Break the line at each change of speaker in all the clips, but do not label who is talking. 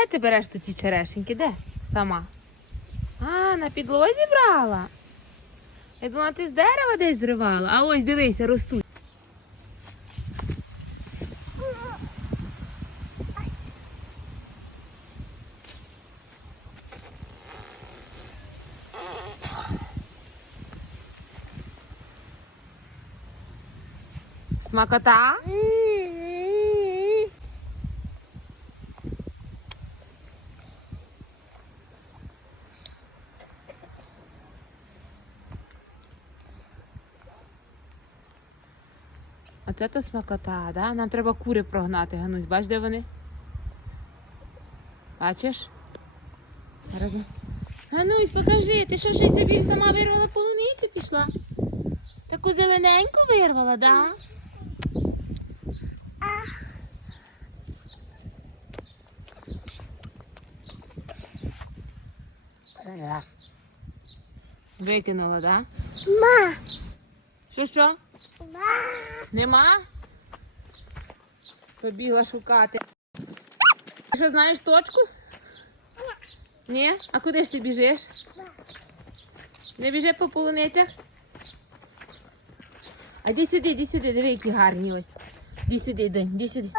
де ти береш тут ці черешеньки? Де? Сама? А, на підлозі брала. Я думала, ти з дерева десь зривала. А ось дивися, ростуть. Смакота? Оце та смакота, да? Нам треба кури прогнати, Ганусь. Бач, де вони? Бачиш? Зараз... Ганусь, покажи, ти що ще собі сама вирвала полуницю пішла? Таку зелененьку вирвала, да? Викинула, да?
Ма.
Що що?
Ма.
Нема? Побігла шукати. Ти що знаєш точку? Ні? А куди ж ти біжиш? Не біжи по полуницях? А йди сюди, йди сюди, диви, які гарні ось. Іди сюди, йди, йди сюди.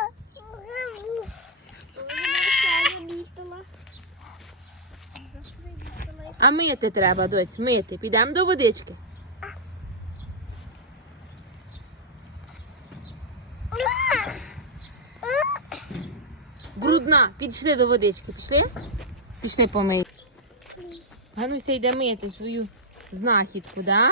А мити треба, доць, мити. Підемо до водички. Брудна. Підійшли до водички. Пішли? Пішли помий. Гануся йде мити свою знахідку, да?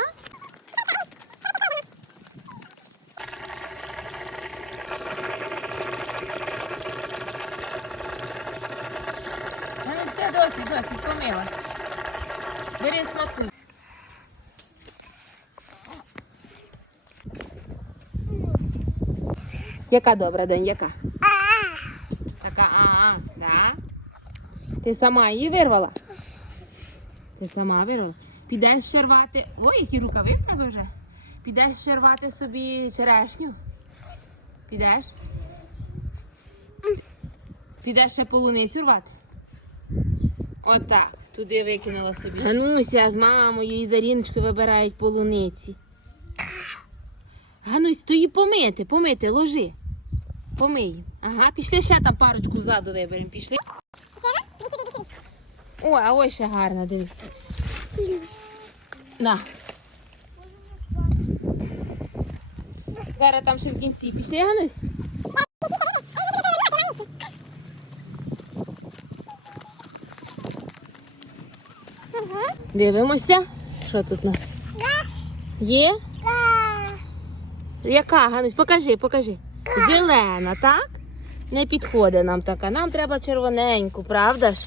Ну все, досить, досить, помила. Бери смакуй. Яка добра, донь, яка? Така, а, да? Ти сама її вирвала? Ти сама вирвала? Підеш ще рвати. Ой, які рукави в тебе вже. Підеш ще рвати собі черешню? Підеш? Підеш ще полуницю рвати? Отак. Туди викинула собі. Гануся з мамою і Заріночкою вибирають полуниці. Ганусь, то її помити, помити, ложи. Помий. Ага, пішли ще там парочку ззаду виберемо. Пішли. О, а ось ще гарна, дивись. На. Зараз там ще в кінці. Пішли, Ганусь? Дивимося. Що тут у нас? Є? Яка, Ганусь? Покажи, покажи. Зелена, так? Не підходить нам така. Нам треба червоненьку, правда ж?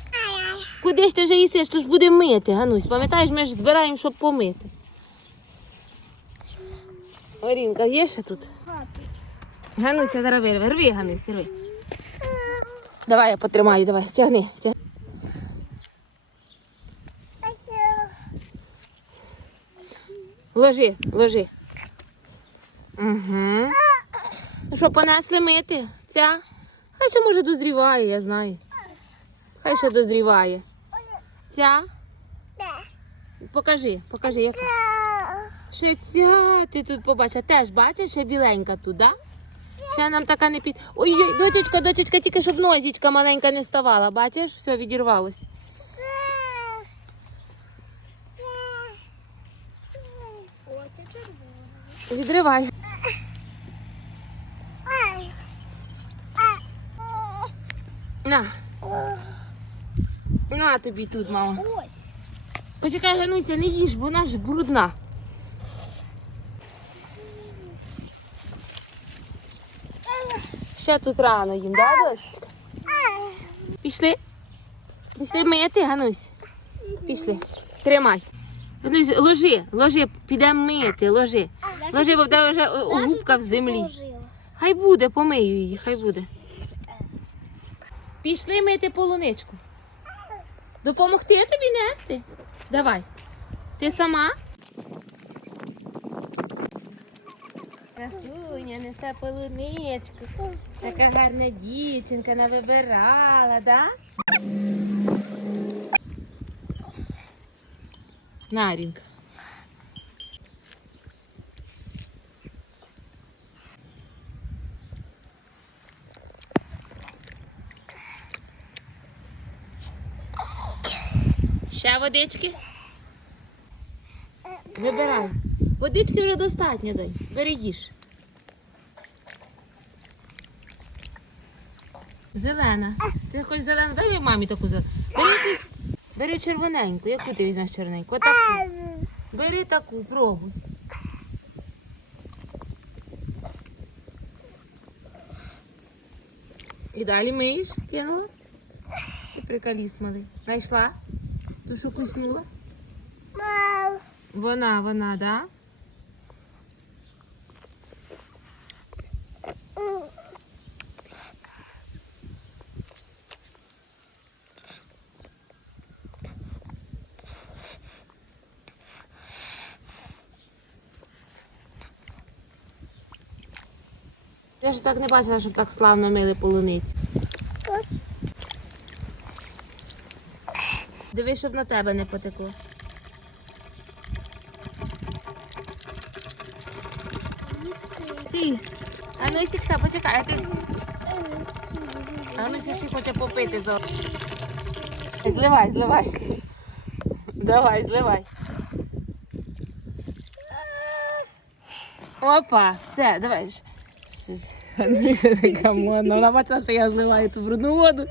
Куди ж ти вже їсиш? То ж буде мити, Ганусь. Пам'ятаєш, ми ж збираємо, щоб помити. Орінка, є ще тут? Гануся, зараз вирви. Рви, Ганусь, рви. Давай я потримаю, давай, тягни. тягни. Ложи, ложи. Угу. Ну що, понесли мити? Ця? Хай ще може дозріває, я знаю. Хай ще дозріває. Ця? Покажи, покажи, яка. Ще ця, ти тут побачиш. Теж бачиш, ще біленька тут, да? Ще нам така не під. Ой-ой, дочечка, дочечка, тільки щоб нозічка маленька не ставала. Бачиш, все відірвалось.
О, це червона.
Відривай. На. На тобі тут, мама.
Ось.
Почекай, Гануся, не їж, бо вона ж брудна. Ще тут рано їм, да, дочечка? Пішли? Пішли мити, Ганусь. Пішли. Тримай. Ганусь, ложи, ложи, підемо мити, ложи. Ложи, бо в тебе вже губка в землі. Хай буде, помию її, хай буде. Пішли мити полуничку. Допомогти тобі нести? Давай. Ти сама? Красуня несе полуничку. Така гарна дівчинка навибирала, да? Нарінка. Водички? Вибирай. Водички вже достатньо дай. Бери. Зелена. Ти хочеш зелену? Дай мамі таку зелену. Бери, бери червоненьку. Яку ти візьмеш червоненьку? Отаку. Бери таку, пробуй. І далі миєш, кинула. Ти приколіст малий. Знайшла? Ту, що куснула?
Мам.
Вона, вона, да? Я ж так не бачила, щоб так славно мили полуниці. Дивись, щоб на тебе не потекло. Ці. А ну, Ісічка, почекай, а ти. А ну, ще хоче попити. Зливай, зливай. Давай, зливай. Опа, все, давай. Щось. Аніша така модна. Вона бачила, що я зливаю ту брудну воду.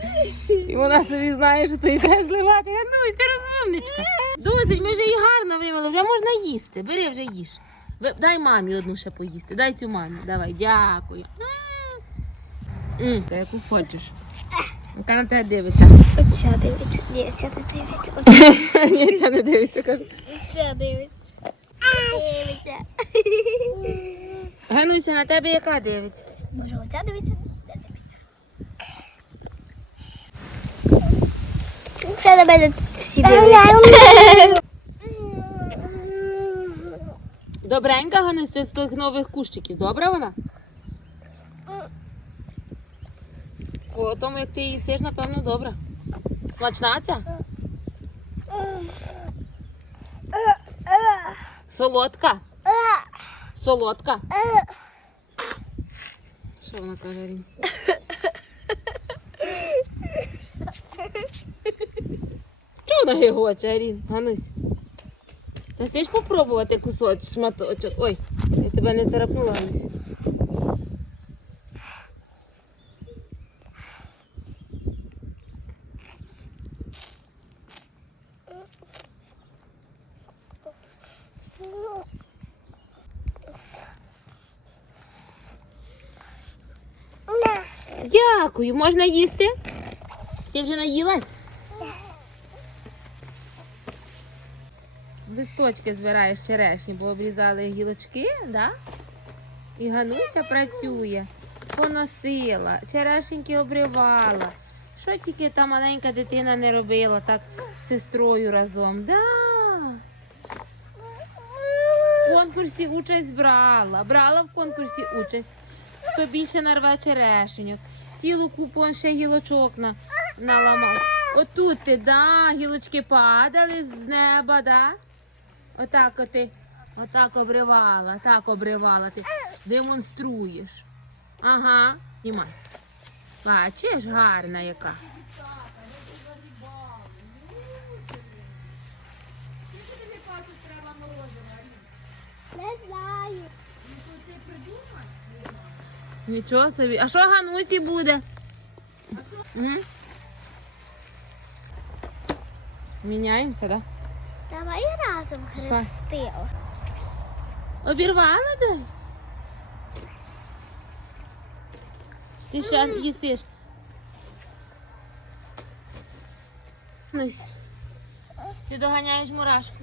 І вона собі знає, що ти йде зливати. Анусь, ти розумничка. Досить, ми вже її гарно вимили, вже можна їсти. Бери вже їж. Дай мамі одну ще поїсти. Дай цю мамі. Давай, дякую. Та яку хочеш. Яка на тебе дивиться.
Оця дивиться. Ні, ця тут дивиться.
Ні, ця не дивиться. каже.
Оця дивиться. Дивиться.
Гануся, на тебе яка дивиться?
Може, оця дивиться? Ця дивиться. Все на мене всі дивляться.
Добренька, Ганусь, з тих нових кущиків. Добра вона? По тому, як ти її їсиш, напевно, добра. Смачна ця? Солодка? Солодка? Що вона каже, Рін? Чого вона гигоче, Арін? Ганусь? Та хочеш попробувати кусочок, шматочок? Ой, я тебе не царапнула, Ганусь. Дякую, можна їсти? Ти вже наїлась? Листочки збираєш черешні, бо обрізали гілочки, да? І Гануся працює. Поносила, черешеньки обривала. Що тільки та маленька дитина не робила так з сестрою разом. Да. В конкурсі участь брала. Брала в конкурсі участь. Хто більше нарве черешеньок. Цілу купу он ще гілочок на, наламав. Отут ти, да, гілочки падали з неба, да? Отак от ти, отак обривала, так обривала ти. Демонструєш. Ага, знімай. Бачиш, гарна яка.
Не знаю.
Нічого собі. А що Ганусі буде? М? Міняємося, так? Да?
Давай разом хрестила.
Обірвала де? Ти ще їсиш. Ти доганяєш мурашку.